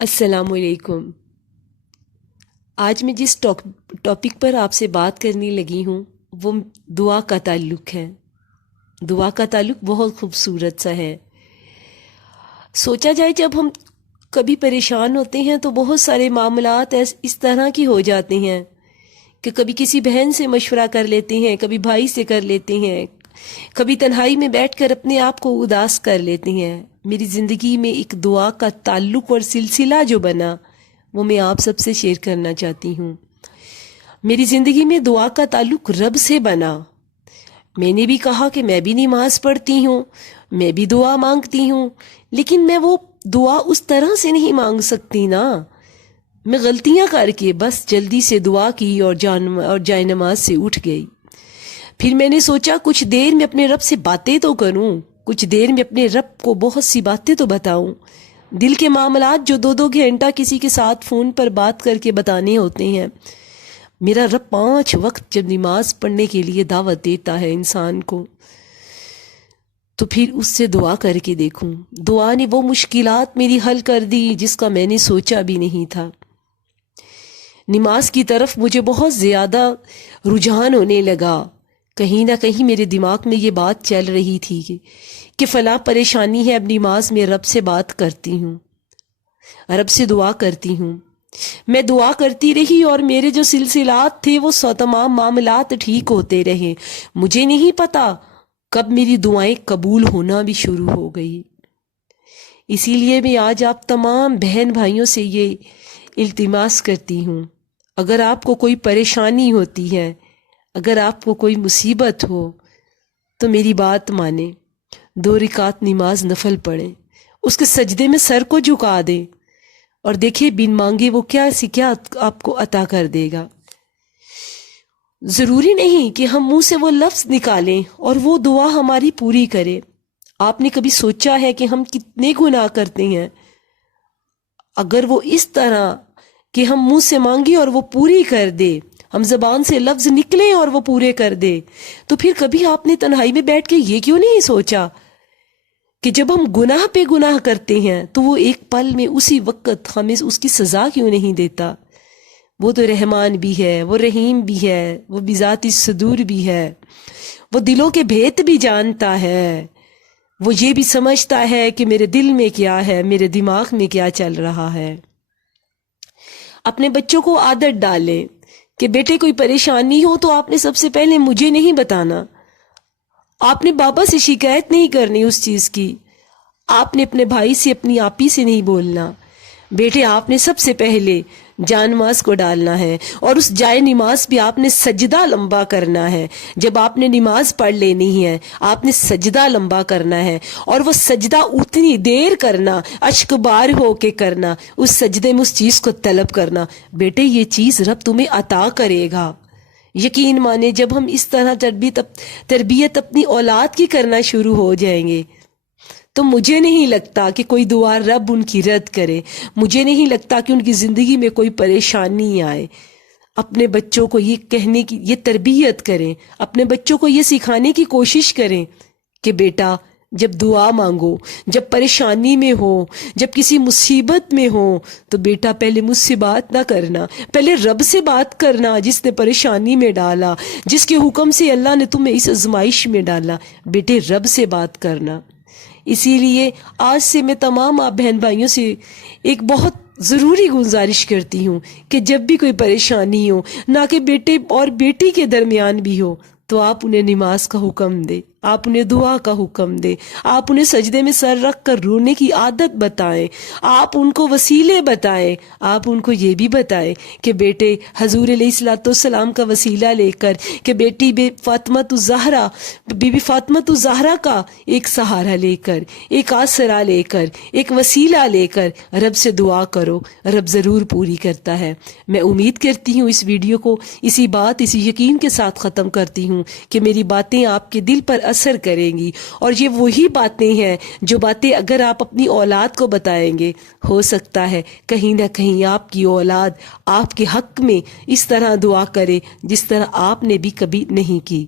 السلام علیکم۔ آج میں جس ٹاپک پر آپ سے بات کرنے لگی ہوں وہ دعا کا تعلق ہے۔ دعا کا تعلق بہت خوبصورت سا ہے۔ سوچا جائے جب ہم کبھی پریشان ہوتے ہیں تو بہت سارے معاملات اس طرح کی ہو جاتے ہیں کہ کبھی کسی بہن سے مشورہ کر لیتے ہیں، کبھی بھائی سے کر لیتے ہیں، کبھی تنہائی میں بیٹھ کر اپنے آپ کو اداس کر لیتے ہیں۔ میری زندگی میں ایک دعا کا تعلق اور سلسلہ جو بنا وہ میں آپ سب سے شیئر کرنا چاہتی ہوں۔ میری زندگی میں دعا کا تعلق رب سے بنا۔ میں نے بھی کہا کہ میں بھی نماز پڑھتی ہوں، میں بھی دعا مانگتی ہوں، لیکن میں وہ دعا اس طرح سے نہیں مانگ سکتی نا۔ میں غلطیاں کر کے بس جلدی سے دعا کی اور جائے نماز سے اٹھ گئی۔ پھر میں نے سوچا کچھ دیر میں اپنے رب سے باتیں تو کروں، کچھ دیر میں اپنے رب کو بہت سی باتیں تو بتاؤں۔ دل کے معاملات جو دو گھنٹہ کسی کے ساتھ فون پر بات کر کے بتانے ہوتے ہیں، میرا رب 5 وقت جب نماز پڑھنے کے لیے دعوت دیتا ہے انسان کو، تو پھر اس سے دعا کر کے دیکھوں۔ دعا نے وہ مشکلات میری حل کر دی جس کا میں نے سوچا بھی نہیں تھا۔ نماز کی طرف مجھے بہت زیادہ رجحان ہونے لگا۔ کہیں نہ کہیں میرے دماغ میں یہ بات چل رہی تھی کہ فلاں پریشانی ہے، اب نماز میں رب سے بات کرتی ہوں، رب سے دعا کرتی ہوں۔ میں دعا کرتی رہی اور میرے جو سلسلات تھے وہ تمام معاملات ٹھیک ہوتے رہے۔ مجھے نہیں پتا کب میری دعائیں قبول ہونا بھی شروع ہو گئی۔ اسی لیے میں آج آپ تمام بہن بھائیوں سے یہ التماس کرتی ہوں، اگر آپ کو کوئی پریشانی ہوتی ہے، اگر آپ کو کوئی مصیبت ہو تو میری بات مانیں، 2 رکعت نماز نفل پڑھیں، اس کے سجدے میں سر کو جھکا دیں اور دیکھیں بن مانگے وہ کیا آپ کو عطا کر دے گا۔ ضروری نہیں کہ ہم منہ سے وہ لفظ نکالیں اور وہ دعا ہماری پوری کرے۔ آپ نے کبھی سوچا ہے کہ ہم کتنے گناہ کرتے ہیں؟ اگر وہ اس طرح کہ ہم منہ سے مانگیں اور وہ پوری کر دے، ہم زبان سے لفظ نکلیں اور وہ پورے کر دے، تو پھر کبھی آپ نے تنہائی میں بیٹھ کے یہ کیوں نہیں سوچا کہ جب ہم گناہ پہ گناہ کرتے ہیں تو وہ ایک پل میں اسی وقت ہمیں اس کی سزا کیوں نہیں دیتا؟ وہ تو رحمان بھی ہے، وہ رحیم بھی ہے، وہ بذات الصدور بھی ہے، وہ دلوں کے بھید بھی جانتا ہے، وہ یہ بھی سمجھتا ہے کہ میرے دل میں کیا ہے، میرے دماغ میں کیا چل رہا ہے۔ اپنے بچوں کو عادت ڈالیں کہ بیٹے کوئی پریشانی ہو تو آپ نے سب سے پہلے مجھے نہیں بتانا، آپ نے بابا سے شکایت نہیں کرنی اس چیز کی، آپ نے اپنے بھائی سے، اپنی آپی سے نہیں بولنا۔ بیٹے آپ نے سب سے پہلے جائے نماز کو ڈالنا ہے اور اس جائے نماز پہ آپ نے سجدہ لمبا کرنا ہے۔ جب آپ نے نماز پڑھ لینی ہے آپ نے سجدہ لمبا کرنا ہے، اور وہ سجدہ اتنی دیر کرنا، اشک بار ہو کے کرنا، اس سجدے میں اس چیز کو طلب کرنا۔ بیٹے یہ چیز رب تمہیں عطا کرے گا۔ یقین مانے جب ہم اس طرح تربیت اپنی اولاد کی کرنا شروع ہو جائیں گے تو مجھے نہیں لگتا کہ کوئی دعا رب ان کی رد کرے، مجھے نہیں لگتا کہ ان کی زندگی میں کوئی پریشانی آئے۔ اپنے بچوں کو یہ کہنے کی، یہ تربیت کریں، اپنے بچوں کو یہ سکھانے کی کوشش کریں کہ بیٹا جب دعا مانگو، جب پریشانی میں ہو، جب کسی مصیبت میں ہو، تو بیٹا پہلے مجھ سے بات نہ کرنا، پہلے رب سے بات کرنا جس نے پریشانی میں ڈالا، جس کے حکم سے اللہ نے تمہیں اس آزمائش میں ڈالا۔ بیٹے رب سے بات کرنا۔ اسی لیے آج سے میں تمام آپ بہن بھائیوں سے ایک بہت ضروری گزارش کرتی ہوں کہ جب بھی کوئی پریشانی ہو، نہ کہ بیٹے اور بیٹی کے درمیان بھی ہو، تو آپ انہیں نماز کا حکم دیں، آپ انہیں دعا کا حکم دیں، آپ انہیں سجدے میں سر رکھ کر رونے کی عادت بتائیں، آپ ان کو وسیلے بتائیں، آپ ان کو یہ بھی بتائیں کہ بیٹے حضور علیہ السلام کا وسیلہ لے کر، کہ بیٹی بی بی فاطمہ الزہرا کا ایک سہارا لے کر، ایک آسرا لے کر، ایک وسیلہ لے کر رب سے دعا کرو، رب ضرور پوری کرتا ہے۔ میں امید کرتی ہوں اس ویڈیو کو اسی یقین کے ساتھ ختم کرتی ہوں کہ میری باتیں آپ کے دل پر اثر کریں گی، اور یہ وہی باتیں ہیں جو باتیں اگر آپ اپنی اولاد کو بتائیں گے، ہو سکتا ہے کہیں نہ کہیں آپ کی اولاد آپ کے حق میں اس طرح دعا کرے جس طرح آپ نے بھی کبھی نہیں کی۔